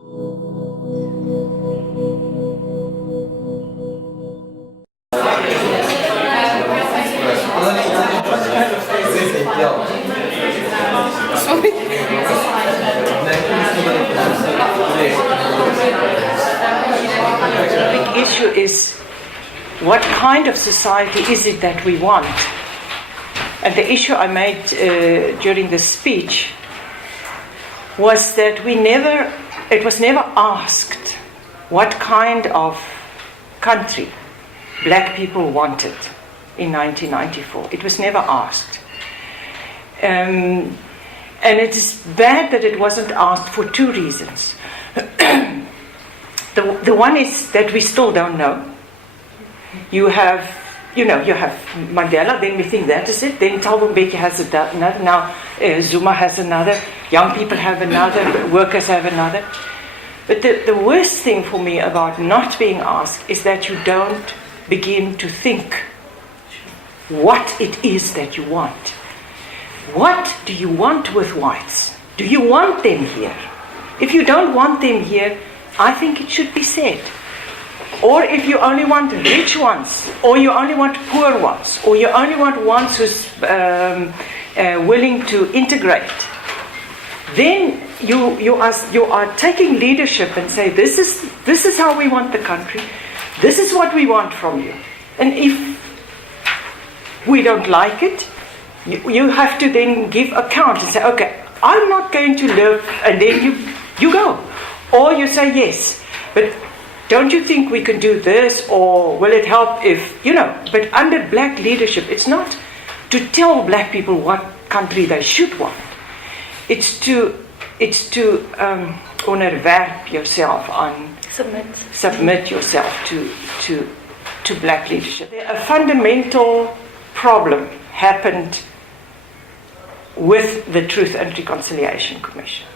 The big issue is, what kind of society is it that we want? And the issue I made during the speech was that it was never asked what kind of country black people wanted in 1994. It was never asked. And it is bad that it wasn't asked for two reasons. The one is that we still don't know. You have Mandela, then we think that is it. Then Thabo Mbeki has another. Now Zuma has another. Young people have another. Workers have another. But the worst thing for me about not being asked is that you don't begin to think what it is that you want. What do you want with whites? Do you want them here? If you don't want them here, I think it should be said. Or if you only want rich ones, or you only want poor ones, or you only want ones who's willing to integrate, then you are taking leadership and say, this is how we want the country, this is what we want from you. And if we don't like it, you have to then give account and say, okay, I'm not going to live, and then you go. Or you say, yes, but don't you think we can do this, or will it help if, but under black leadership, it's not to tell black people what country they should want. It's to onderwerp yourself on, submit yourself to black leadership. A fundamental problem happened with the Truth and Reconciliation Commission.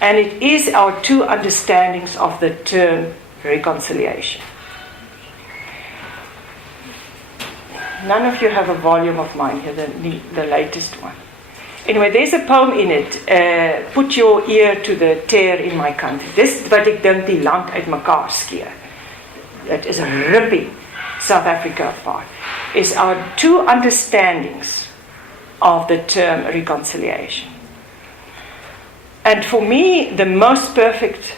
And it is our two understandings of the term reconciliation. None of you have a volume of mine here, the latest one. Anyway, there's a poem in it, put your ear to the tear in my country. Dis wat ek dink die land uit mekaar skeer. That is ripping South Africa apart. Is our two understandings of the term reconciliation. And for me, the most perfect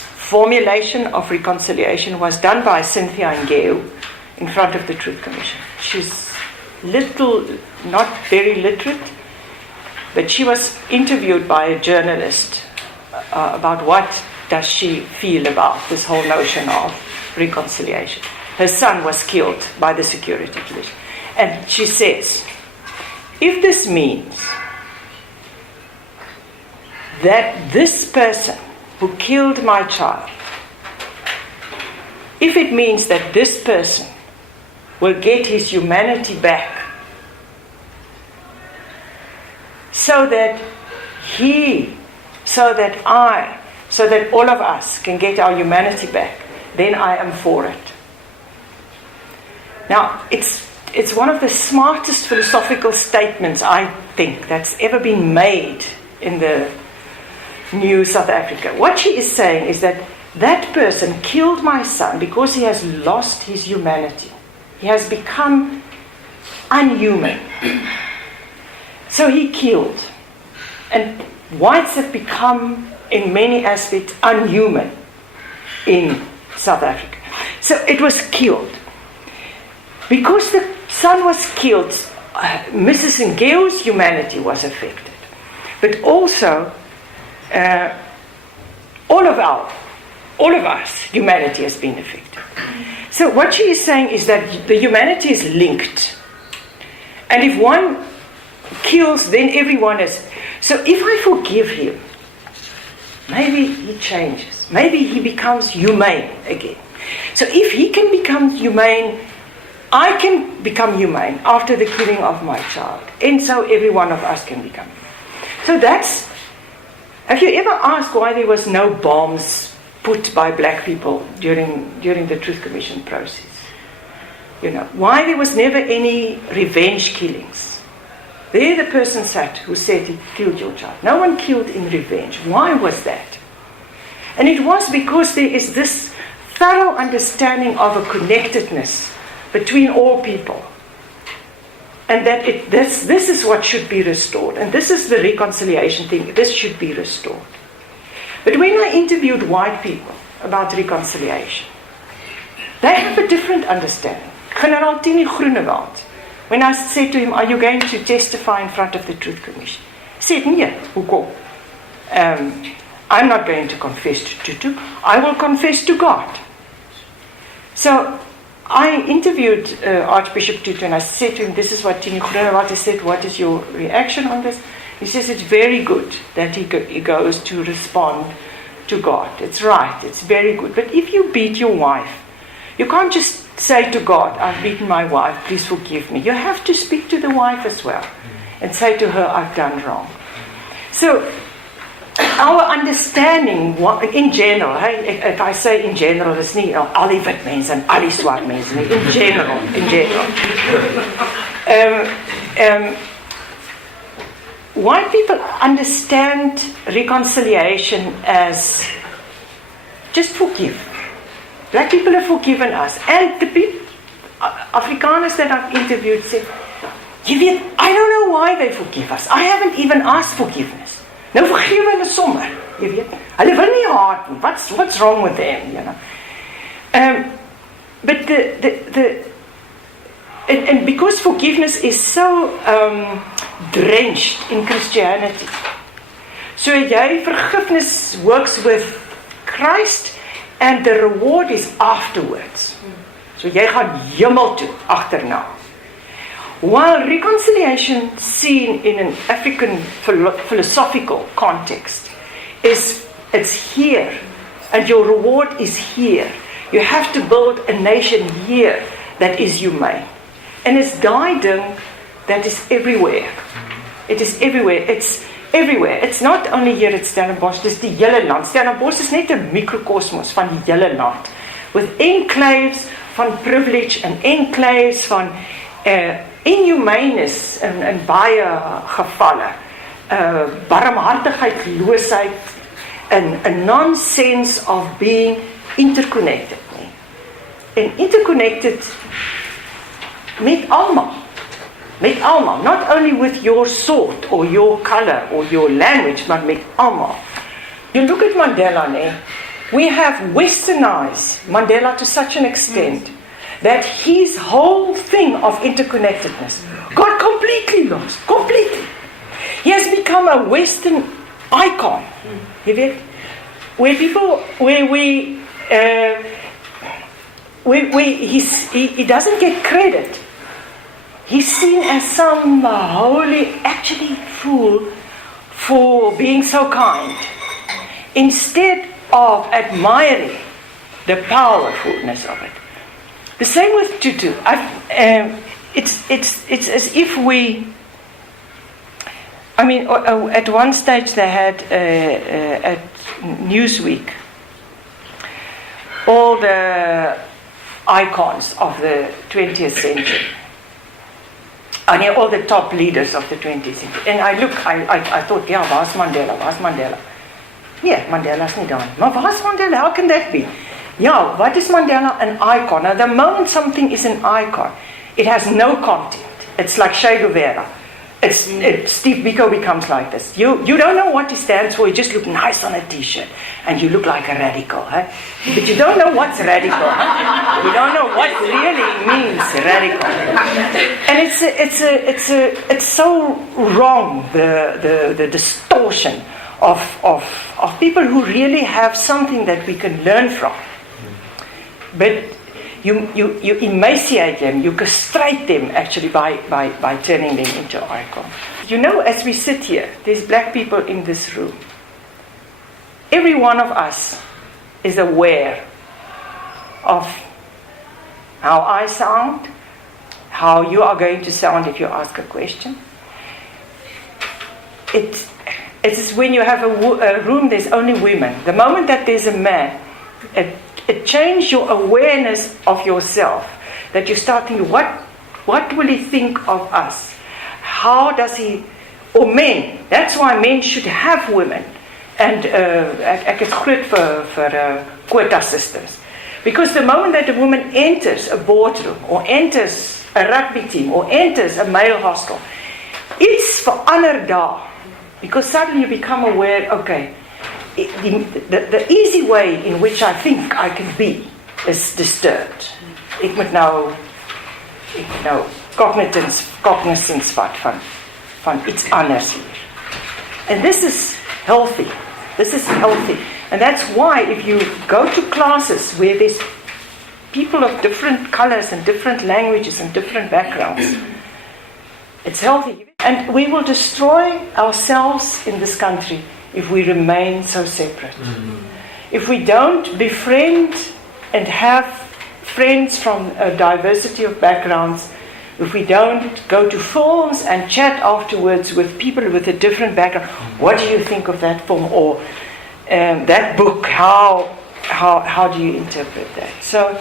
formulation of reconciliation was done by Cynthia Ngeu in front of the Truth Commission. She's not very literate, but she was interviewed by a journalist about what does she feel about this whole notion of reconciliation. Her son was killed by the security police. And she says, if this means that this person who killed my child, if it means that this person will get his humanity back, so that all of us can get our humanity back, then I am for it. Now, it's one of the smartest philosophical statements, I think, that's ever been made in the new South Africa. What she is saying is that person killed my son because he has lost his humanity. He has become unhuman. So he killed. And whites have become, in many aspects, unhuman in South Africa. So it was killed. Because the son was killed, Mrs. Ngeu's humanity was affected. But also, all of us, humanity has been affected. So what she is saying is that the humanity is linked. And if one kills, then everyone is. So if I forgive him, maybe he changes. Maybe he becomes humane again. So if he can become humane, I can become humane after the killing of my child. And so every one of us can become humane. So that's. Have you ever asked why there was no bombs put by black people during the Truth Commission process? Why there was never any revenge killings? There the person sat who said he killed your child. No one killed in revenge. Why was that? And it was because there is this thorough understanding of a connectedness between all people. And that this is what should be restored. And this is the reconciliation thing. This should be restored. But when I interviewed white people about reconciliation, they have a different understanding. Generaal Tini Groenewald, when I said to him, are you going to testify in front of the Truth Commission? He said, nee, hoekom? I'm not going to confess to Tutu. I will confess to God. So I interviewed Archbishop Tutu and I said to him, this is what Tini Groenewald has said. What is your reaction on this? He says it's very good that he goes to respond to God. It's right. It's very good. But if you beat your wife, you can't just say to God, I've beaten my wife, please forgive me. You have to speak to the wife as well and say to her, I've done wrong. So our understanding, in general, if I say in general, it's not al die wit mense en al die swart mense nie. In general. White people understand reconciliation as just forgive. Black people have forgiven us. And the people, Afrikaners that I've interviewed said, I don't know why they forgive us. I haven't even asked forgiveness. Nou vergewe hulle sommer, jy weet. Hulle wil nie haat nie. What's wrong with them, you know? But and because forgiveness is so drenched in Christianity, so jy forgiveness works with Christ and the reward is afterwards. So jy gaan hemel toe agterna. While reconciliation seen in an African philosophical context it's here and your reward is here. You have to build a nation here that is humane. And it's guiding that is everywhere. It is everywhere. It's everywhere. It's not only here at Stellenbosch, dis die hele land. Stellenbosch is net 'n mikrokosmos van die hele land. With enclaves van privilege and enclaves van inhumaneness in baie gevalle. Barmhartigheidloosheid and a nonsense of being interconnected. And interconnected met almal. Met almal. Not only with your sort or your color or your language, but met almal. You look at Mandela, we have westernized Mandela to such an extent that his whole thing of interconnectedness got completely lost. Completely. He has become a Western icon. You weet? Where people, he doesn't get credit. He's seen as some holy, actually fool for being so kind. Instead of admiring the powerfulness of it. The same with Tutu. It's as if we. I mean, at one stage they had at Newsweek all the icons of the 20th century. All the top leaders of the 20th century. And I thought, yeah, waar's Mandela? Waar's Mandela? Yeah, Mandela's nie daar. Maar waar's Mandela? How can that be? Yeah, what is Mandela? An icon. Now, the moment something is an icon, it has no content. It's like Che Guevara. Steve Biko becomes like this. You don't know what he stands for. You just look nice on a t-shirt. And you look like a radical. But you don't know what's radical. You don't know what really means radical. And it's so wrong, the distortion of people who really have something that we can learn from. But you emaciate them, you castrate them actually by turning them into icons. You know, as we sit here, there's black people in this room. Every one of us is aware of how I sound, how you are going to sound if you ask a question. It's when you have a room, there's only women. The moment that there's a man, it changes your awareness of yourself. That you start thinking, what will he think of us? How does he, or men, that's why men should have women And ek is groot vir quota systems. Because the moment that a woman enters a boardroom, or enters a rugby team, or enters a male hostel, it's verander daar. Because suddenly you become aware, okay, the easy way in which I think I can be is disturbed. Ek moet nou cognizance vat van iets anders hier. And this is healthy. This is healthy. And that's why if you go to classes where there's people of different colors and different languages and different backgrounds, it's healthy. And we will destroy ourselves in this country if we remain so separate. If we don't befriend and have friends from a diversity of backgrounds, if we don't go to films and chat afterwards with people with a different background, what do you think of that film? Or that book, how do you interpret that? So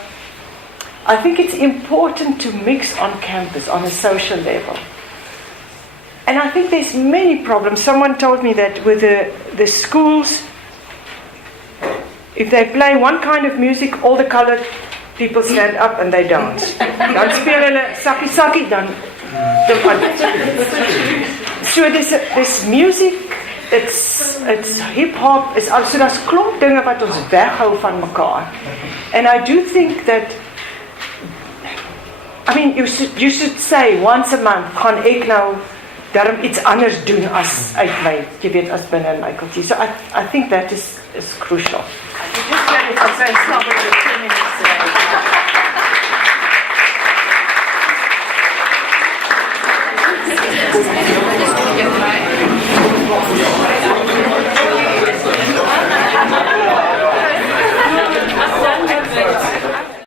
I think it's important to mix on campus on a social level. And I think there's many problems. Someone told me that with the schools, if they play one kind of music, all the colored people stand up and they dance. Dan speel hulle sakkie sakkie, dan so this music, it's hip hop, is also daar's klomp dinge wat ons weghou van mekaar. And I do think that, I mean, you should say once a month gaan ek nou daarom iets anders doen as uit my, jy weet, as binne my kultuur. So I think that is crucial. Just let me say something for 2 minutes.